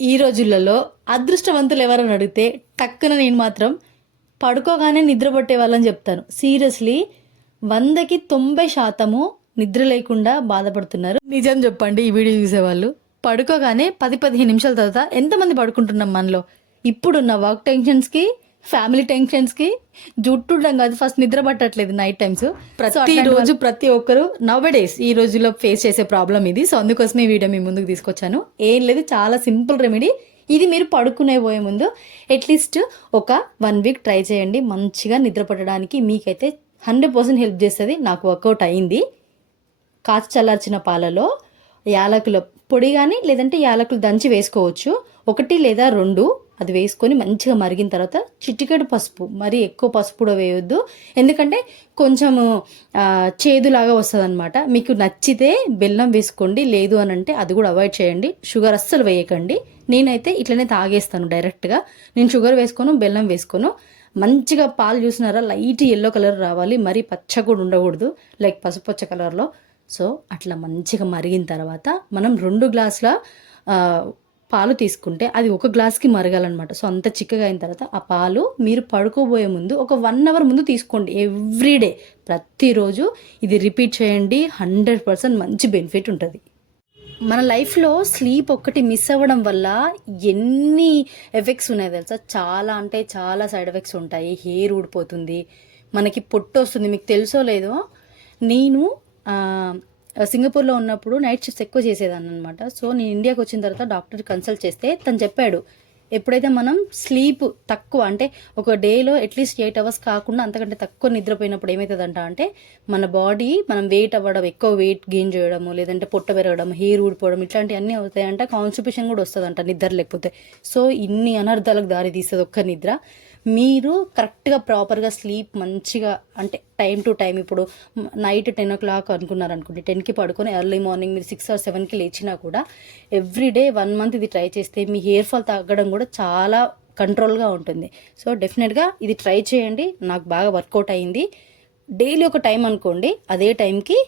ఈ రోజులలో అదృష్టవంతులు ఎవరని అడిగితే టక్కున నేను మాత్రం పడుకోగానే నిద్ర పట్టే వాళ్ళని చెప్తాను. సీరియస్లీ 100కి 90% నిద్ర లేకుండా బాధపడుతున్నారు. నిజం చెప్పండి ఈ వీడియో చూసేవాళ్ళు. పడుకోగానే 10-15 నిమిషాల తర్వాత ఎంతమంది పడుకుంటున్నాం మనలో? ఇప్పుడున్న వర్క్ టెన్షన్స్కి, ఫ్యామిలీ టెన్షన్స్కి జుట్టుండడం కాదు, ఫస్ట్ నిద్ర పట్టట్లేదు నైట్ టైమ్స్. ప్రతిరోజు ప్రతి ఒక్కరు నౌడేస్ ఈ రోజుల్లో ఫేస్ చేసే ప్రాబ్లం ఇది. సో అందుకోసమే ఈ వీడియో మీ ముందుకు తీసుకొచ్చాను. ఏం లేదు, చాలా సింపుల్ రెమెడీ ఇది. మీరు పడుకునే పోయే ముందు అట్లీస్ట్ ఒక 1 వీక్ ట్రై చేయండి. మంచిగా నిద్ర పట్టడానికి మీకైతే 100% హెల్ప్ చేస్తుంది. నాకు వర్కౌట్ అయింది. కాచి చల్లార్చిన పాలలో యాలకుల పొడి కానీ లేదంటే యాలకులు దంచి వేసుకోవచ్చు. 1 లేదా 2 అది వేసుకొని మంచిగా మరిగిన తర్వాత చిటికెడు పసుపు, మరీ ఎక్కువ పసుపు కూడా వేయొద్దు, ఎందుకంటే కొంచెము చేదులాగా వస్తుంది అనమాట. మీకు నచ్చితే బెల్లం వేసుకోండి, లేదు అని అంటే అది కూడా అవాయిడ్ చేయండి. షుగర్ అస్సలు వేయకండి. నేనైతే ఇట్లనే తాగేస్తాను డైరెక్ట్గా. నేను షుగర్ వేసుకోను, బెల్లం వేసుకోను. మంచిగా పాలు చూసినారా, లైట్ ఎల్లో కలర్ రావాలి, మరీ పచ్చ కూడా ఉండకూడదు, లైక్ పసుపచ్చ కలర్లో. సో అట్లా మంచిగా మరిగిన తర్వాత మనం 2 గ్లాసుల పాలు తీసుకుంటే అది 1 గ్లాస్కి మరగాలన్నమాట. సో అంత చిక్కగా అయిన తర్వాత ఆ పాలు మీరు పడుకోబోయే ముందు ఒక 1 అవర్ ముందు తీసుకోండి. ఎవ్రీడే ప్రతిరోజు ఇది రిపీట్ చేయండి. 100% మంచి బెనిఫిట్ ఉంటుంది. మన లైఫ్లో స్లీప్ ఒక్కటి మిస్ అవ్వడం వల్ల ఎన్ని ఎఫెక్ట్స్ ఉన్నాయి తెలుసా? చాలా అంటే చాలా సైడ్ ఎఫెక్ట్స్ ఉంటాయి. హెయిర్ ఊడిపోతుంది, మనకి పొట్టు వస్తుంది. మీకు తెలుసో లేదో, నేను సింగపూర్లో ఉన్నప్పుడు నైట్ షిఫ్ట్స్ ఎక్కువ చేసేదాన్ని అనమాట. సో నేను ఇండియాకి వచ్చిన తర్వాత డాక్టర్ కన్సల్ట్ చేస్తే తను చెప్పాడు, ఎప్పుడైతే మనం స్లీప్ తక్కువ, అంటే ఒక డేలో అట్లీస్ట్ 8 అవర్స్ కాకుండా అంతకంటే తక్కువ నిద్రపోయినప్పుడు ఏమవుతుందంట అంటే మన బాడీ, మనం వెయిట్ అవ్వడం, ఎక్కువ వెయిట్ గెయిన్ చేయడము, లేదంటే పొట్ట పెరగడం, హెయిర్ ఊడిపోవడం, ఇట్లాంటివన్నీ అవుతాయంట. కాన్స్టిపేషన్ కూడా వస్తుందంట నిద్ర లేకపోతే. సో ఇన్ని అనర్థాలకు దారి తీస్తుంది ఒక్క నిద్ర. మీరు కరెక్ట్గా ప్రాపర్గా స్లీప్ మంచిగా, అంటే టైం టు టైం, ఇప్పుడు నైట్ 10 o'clock అనుకున్నారనుకోండి, 10కి పడుకొని ఎర్లీ మార్నింగ్ మీరు 6 or 7కి లేచినా కూడా ఎవ్రీడే 1 month ఇది ట్రై చేస్తే మీ హెయిర్ ఫాల్ తగ్గడం కూడా చాలా కంట్రోల్గా ఉంటుంది. సో డెఫినెట్గా ఇది ట్రై చేయండి. నాకు బాగా వర్కౌట్ అయింది. డైలీ ఒక టైం అనుకోండి, అదే టైంకి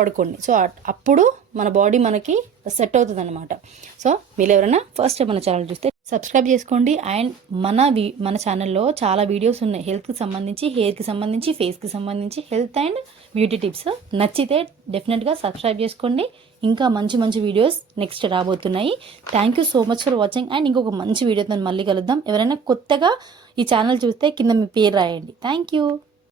పడుకోండి. సో అప్పుడు మన బాడీ మనకి సెట్ అవుతుంది అనమాట. సో మీరు ఎవరైనా ఫస్ట్ టైం మన ఛానల్ చూస్తే సబ్స్క్రైబ్ చేసుకోండి. అండ్ మన ఛానల్లో చాలా వీడియోస్ ఉన్నాయి, హెల్త్కి సంబంధించి, హెయిర్కి సంబంధించి, ఫేస్కి సంబంధించి, హెల్త్ అండ్ బ్యూటీ టిప్స్. నచ్చితే డెఫినెట్గా సబ్స్క్రైబ్ చేసుకోండి. ఇంకా మంచి మంచి వీడియోస్ నెక్స్ట్ రాబోతున్నాయి. Thank you so much for watching. And ఇంకొక మంచి వీడియోతో మళ్ళీ కలుద్దాం. ఎవరైనా కొత్తగా ఈ ఛానల్ చూస్తే కింద మీ పేరు రాయండి. Thank you.